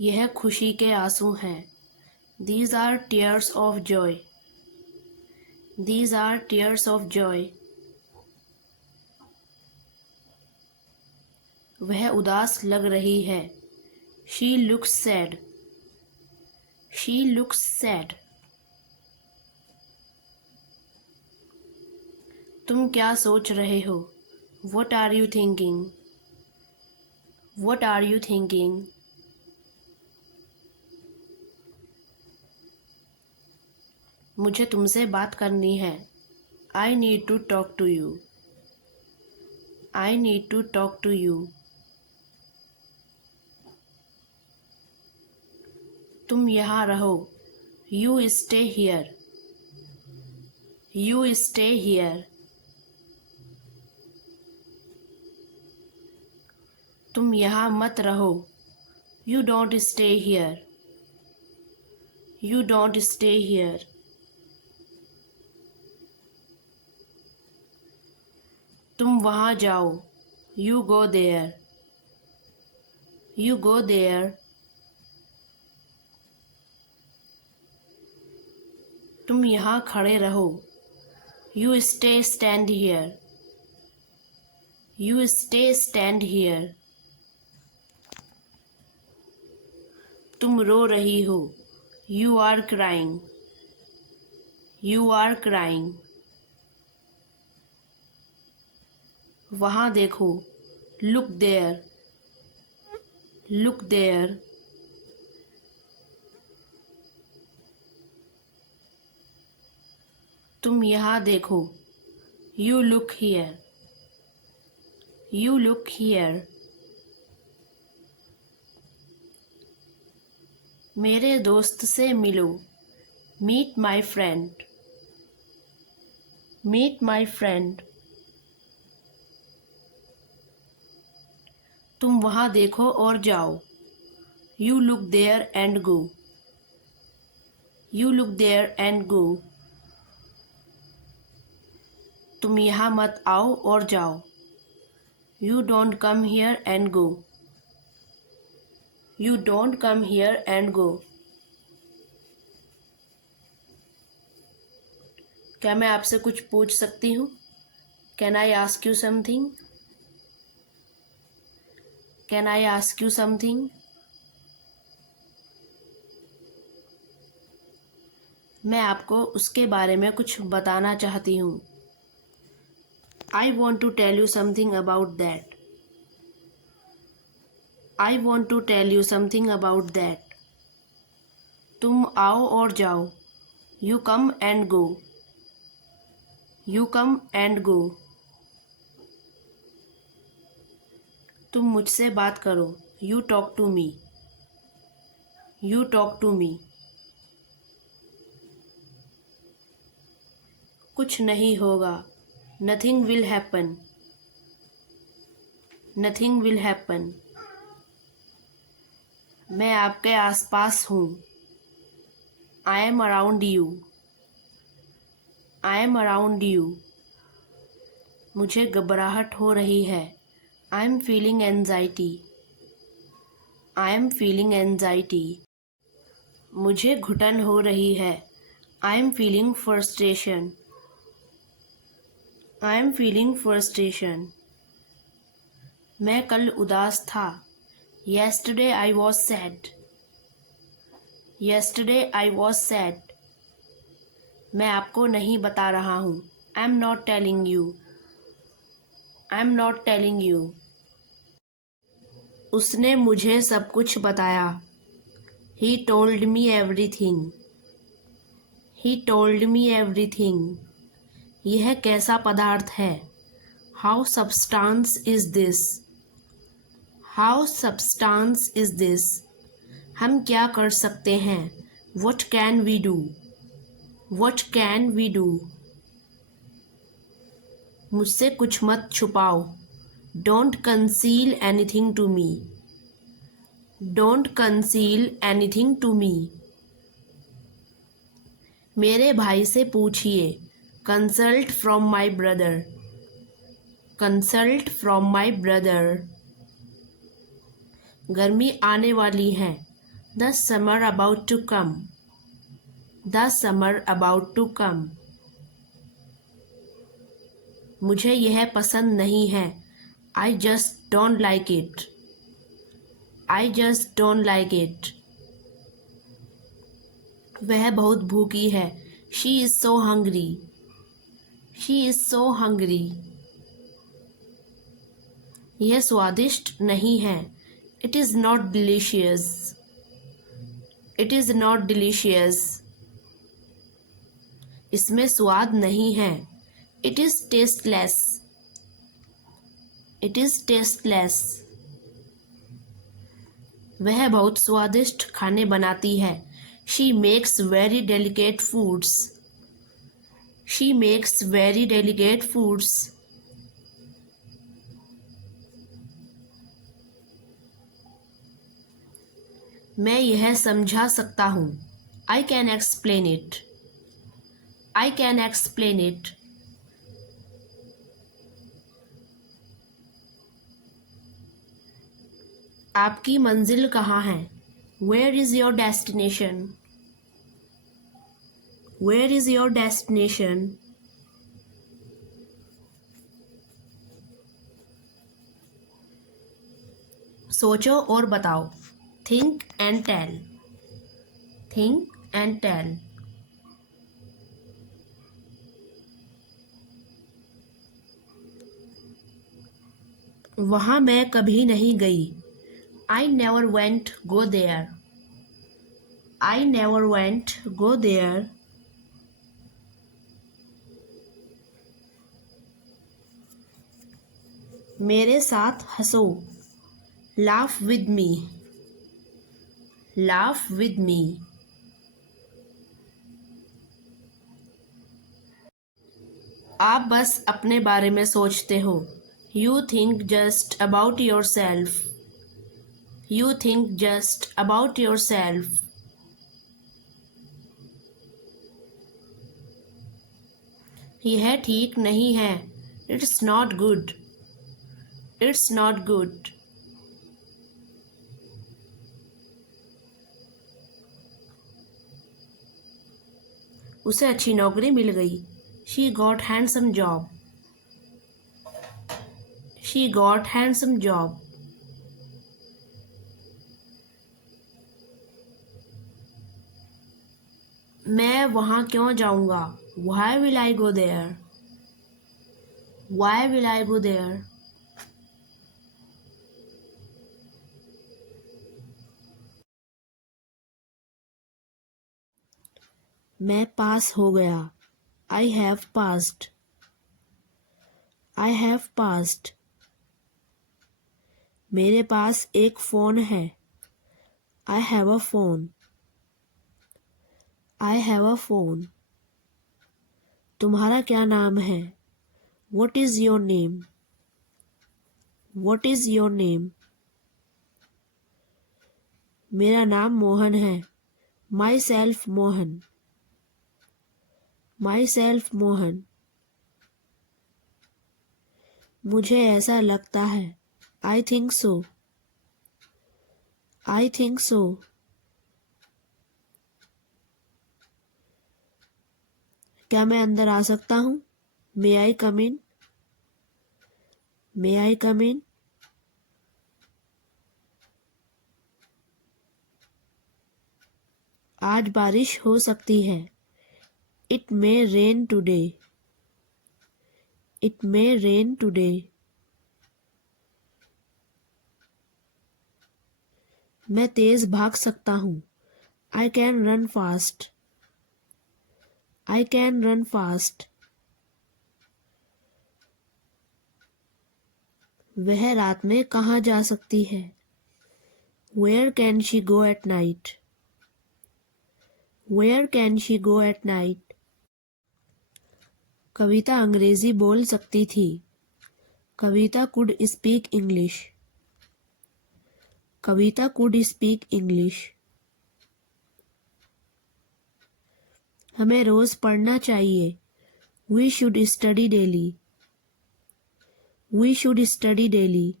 यह खुशी के आंसू हैं। These are tears of joy. These are tears of joy. वह उदास लग रही है। She looks sad. She looks sad. तुम क्या सोच रहे हो? What are you thinking? What are you thinking? मुझे तुमसे बात करनी है। I need to talk to you. I need to talk to you. तुम यहाँ रहो। You stay here. You stay here. तुम यहाँ मत रहो। You don't stay here. You don't stay here. तुम वहाँ जाओ। You go there. You go there. तुम यहाँ खड़े रहो। You stand here. You stand here. तुम रो रही हो। You are crying. You are crying. वहाँ देखो। Look there. Look there. तुम यहाँ देखो। You look here. You look here. मेरे दोस्त से मिलो। Meet my friend. Meet my friend. तुम वहाँ देखो और जाओ। You look there and go. You look there and go. तुम यहाँ मत आओ और जाओ। You don't come here and go. You don't come here and go. क्या मैं आपसे कुछ पूछ सकती हूँ? Can I ask you something? Can I ask you something? मैं आपको उसके बारे में कुछ बताना चाहती हूँ। I want to tell you something about that. I want to tell you something about that. तुम आओ और जाओ। You come and go. You come and go. तुम मुझसे बात करो। You talk to me. You talk to me. कुछ नहीं होगा। Nothing will happen. Nothing will happen. मैं आपके आसपास हूँ। I am around you. I am around you. मुझे घबराहट हो रही है। I am feeling anxiety. I am feeling anxiety. मुझे घुटन हो रही है। I am feeling frustration. I am feeling frustration. मैं कल उदास था। Yesterday I was sad. Yesterday I was sad. मैं आपको नहीं बता रहा हूँ। I am not telling you. I am not telling you. उसने मुझे सब कुछ बताया। He told me everything. He told me everything. यह कैसा पदार्थ है? How substance is this? How substance is this? हम क्या कर सकते हैं? What can we do? What can we do? मुझसे कुछ मत छुपाओ। Don't conceal anything to me. Don't conceal anything to me. मेरे भाई से पूछिए। Consult from my brother. Consult from my brother. गर्मी आने वाली है। The summer about to come. The summer about to come. मुझे यह पसंद नहीं है. I just don't like it. I just don't like it. वह बहुत भूखी है. She is so hungry. She is so hungry. यह स्वादिष्ट नहीं है. It is not delicious. It is not delicious. इसमें स्वाद नहीं है. It is tasteless. It is tasteless. वह बहुत स्वादिष्ट खाने बनाती है. She makes very delicate foods. She makes very delicate foods. मैं यह समझा सकता हूँ. I can explain it. I can explain it. आपकी मंजिल कहाँ है? Where is your destination? Where is your destination? सोचो और बताओ. Think and tell. Think and tell. वहाँ मैं कभी नहीं गई. I never went go there. I never went go there. मेरे साथ हंसो. Laugh with me. Laugh with me. आप बस अपने बारे में सोचते हो. You think just about yourself. You think just about yourself. यह ठीक नहीं है. It's not good. It's not good. उसे अच्छी नौकरी मिल गई. She got handsome job. She got handsome job. मैं वहाँ क्यों जाऊँगा? Why will I go there? Why will I go there? मैं पास हो गया. I have passed. I have passed. मेरे पास एक फ़ोन है. I have a phone. I have a phone. तुम्हारा क्या नाम है? What is your name? What is your name? मेरा नाम मोहन है. Myself मोहन. Myself मोहन. मुझे ऐसा लगता है. I think so. I think so. क्या मैं अंदर आ सकता हूँ? May I come in? May I come in? आज बारिश हो सकती है. It may rain today. It may rain today. मैं तेज भाग सकता हूँ. I can run fast. I can run fast. वह रात में कहाँ जा सकती है? Where can she go at night? Where can she go at night? कविता अंग्रेजी बोल सकती थी. कविता could speak English. Kavita could speak English. हमें रोज पढ़ना चाहिए. We should study daily. We should study daily.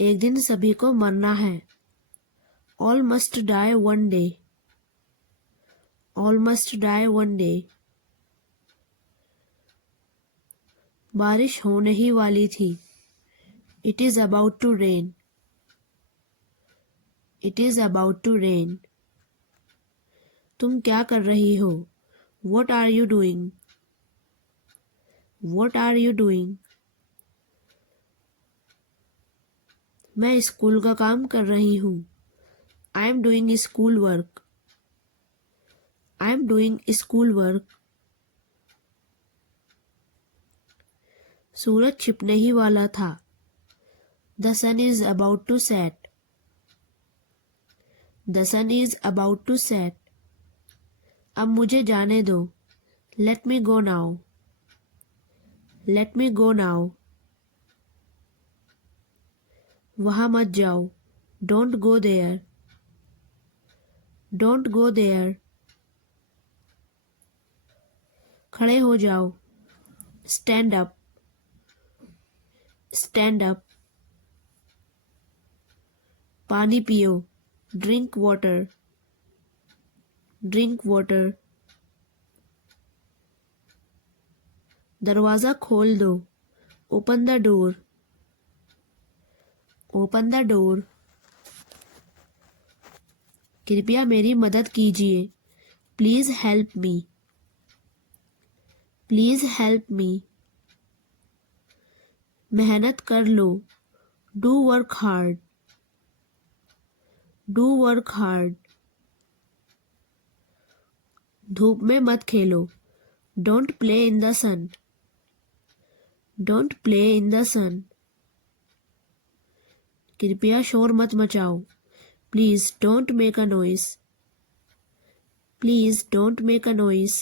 एक दिन सभी को मरना है। All must die one day. All must die one day. बारिश होने ही वाली थी। It is about to rain. It is about to rain. तुम क्या कर रही हो? What are you doing? What are you doing? मैं स्कूल का काम कर रही हूँ। I am doing school work. I am doing school work. सूरज छिपने ही वाला था। The sun is about to set. The sun is about to set. अब मुझे जाने दो। Let me go now. Let me go now. वहाँ मत जाओ। Don't go there. Don't go there. खड़े हो जाओ। Stand up. Stand up. पानी पियो। Drink water. Drink water. दरवाज़ा खोल दो। Open the door. Open the door. कृपया मेरी मदद कीजिए। Please help me. Please help me. मेहनत कर लो। Do work hard. Do work hard. धूप में मत खेलो। Don't play in the sun. Don't play in the sun. कृपया शोर मत मचाओ। Please don't make a noise. Please don't make a noise.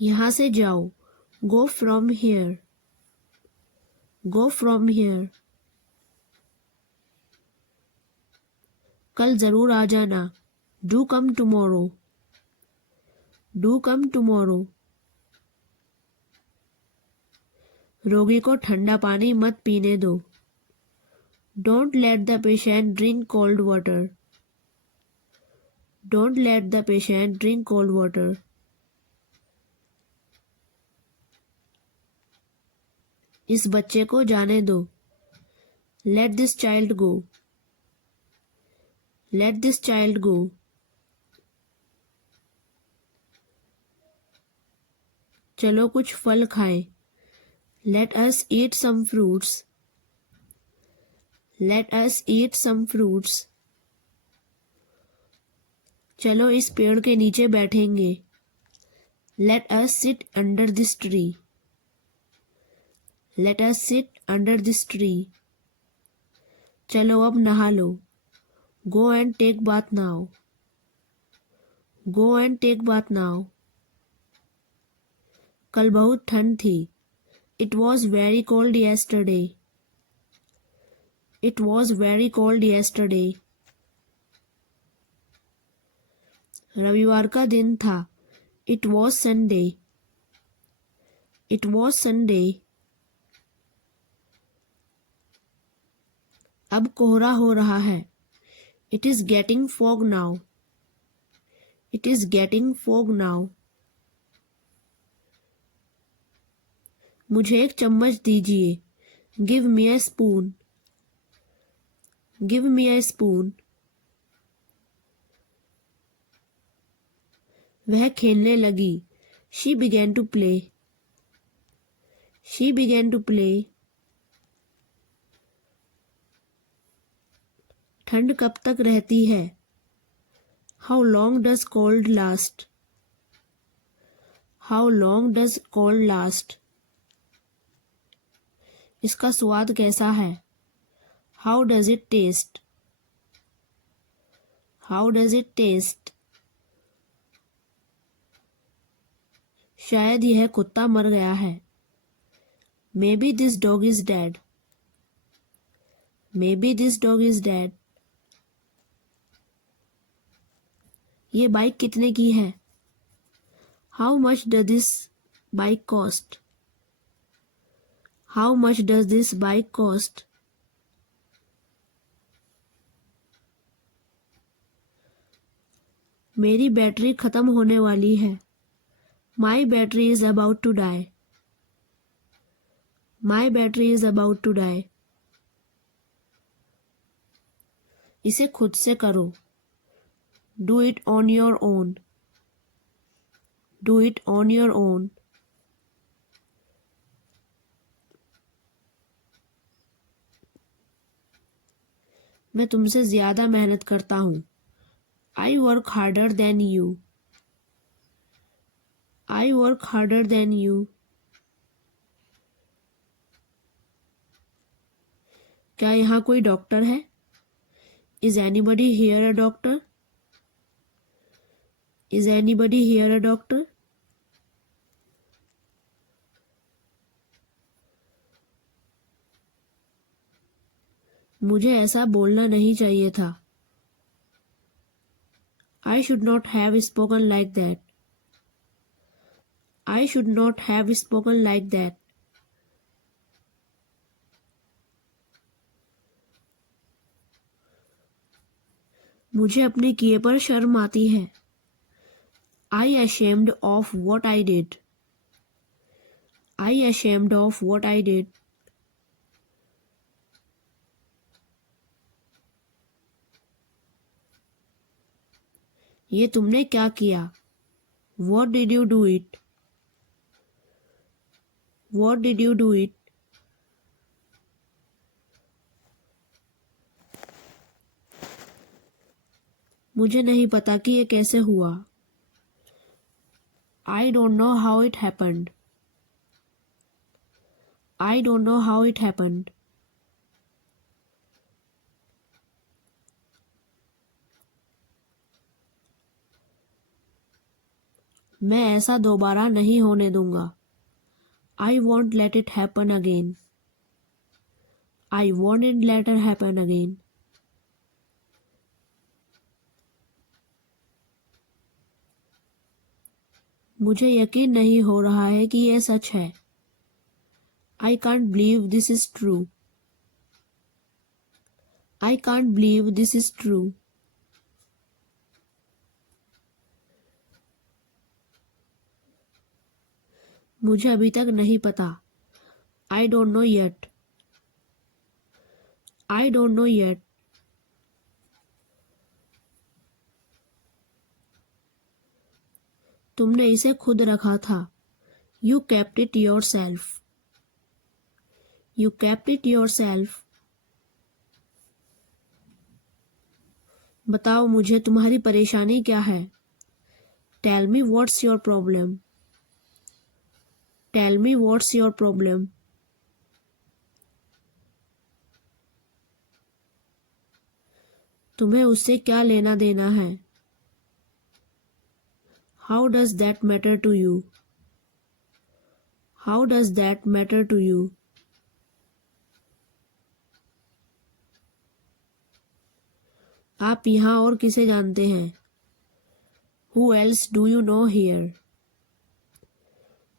यहाँ से जाओ। Go from here. Go from here. कल ज़रूर आ जाना। Do come tomorrow. Do come tomorrow. रोगी को ठंडा पानी मत पीने दो। Don't let the patient drink cold water. Don't let the patient drink cold water. इस बच्चे को जाने दो। Let this child go. Let this child go. चलो कुछ फल खाएं। Let us eat some fruits. Let us eat some fruits. चलो इस पेड़ के नीचे बैठेंगे। Let us sit under this tree. Let us sit under this tree. चलो अब नहा लो। Go and take bath now. Go and take bath now. कल बहुत ठंड थी। It was very cold yesterday. It was very cold yesterday. रविवार का दिन था। It was Sunday. It was Sunday. अब कोहरा हो रहा है। It is getting fog now. It is getting fog now. मुझे एक चम्मच दीजिए। Give me a spoon. Give me a spoon. वह खेलने लगी। She began to play. She began to play. ठंड कब तक रहती है? How long does cold last? How long does cold last? इसका स्वाद कैसा है? How does it taste? How does it taste? शायद यह कुत्ता मर गया है। Maybe this dog is dead. Maybe this dog is dead. ये बाइक कितने की है? How much does this bike cost? How much does this bike cost? मेरी बैटरी खत्म होने वाली है. My battery is about to die. My battery is about to die. इसे खुद से करो. Do it on your own. Do it on your own. मैं तुमसे ज्यादा मेहनत करता हूँ. I work harder than you. I work harder than you. क्या यहाँ कोई डॉक्टर है? Is anybody here a doctor? Is anybody here a doctor? मुझे ऐसा बोलना नहीं चाहिए था. I should not have spoken like that. I should not have spoken like that. मुझे अपने किए पर शर्म आती है. I ashamed of what I did. I ashamed of what I did. ये तुमने क्या किया? What did you do it? What did you do it? मुझे नहीं पता कि ये कैसे हुआ. I don't know how it happened. I don't know how it happened. मैं ऐसा दोबारा नहीं होने दूंगा. I won't let it happen again. I won't let it happen again. मुझे यकीन नहीं हो रहा है कि यह सच है. I can't believe this is true. I can't believe this is true. मुझे अभी तक नहीं पता. I don't know yet. I don't know yet. तुमने इसे खुद रखा था. You kept it yourself. You kept it yourself. बताओ मुझे तुम्हारी परेशानी क्या है. Tell me what's your problem. Tell me what's your problem. तुम्हें उससे क्या लेना देना है? How does that matter to you? How does that matter to you? आप यहाँ और किसे जानते हैं? Who else do you know here?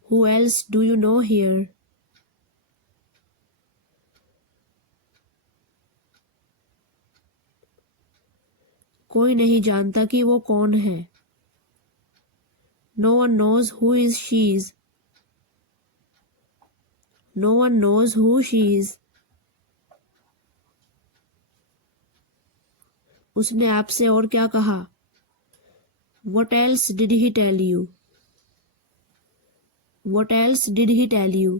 Who else do you know here? कोई नहीं जानता कि वो कौन है. No one knows who is she is. No one knows who she is. उसने आपसे और क्या कहा? What else did he tell you? What else did he tell you?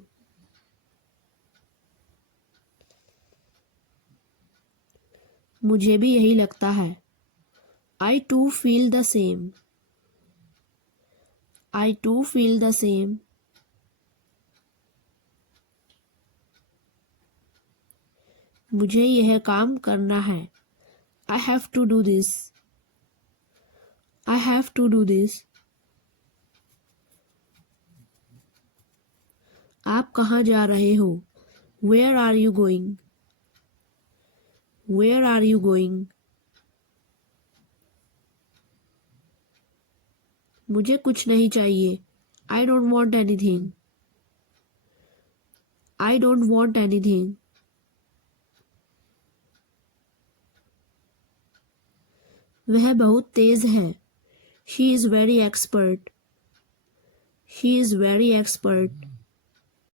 मुझे भी यही लगता है. I too feel the same. I too feel the same. मुझे यह काम करना है. I have to do this. I have to do this. आप कहाँ जा रहे हो? Where are you going? Where are you going? मुझे कुछ नहीं चाहिए. I don't want anything. I don't want anything. वह बहुत तेज है. She is very expert. She is very expert.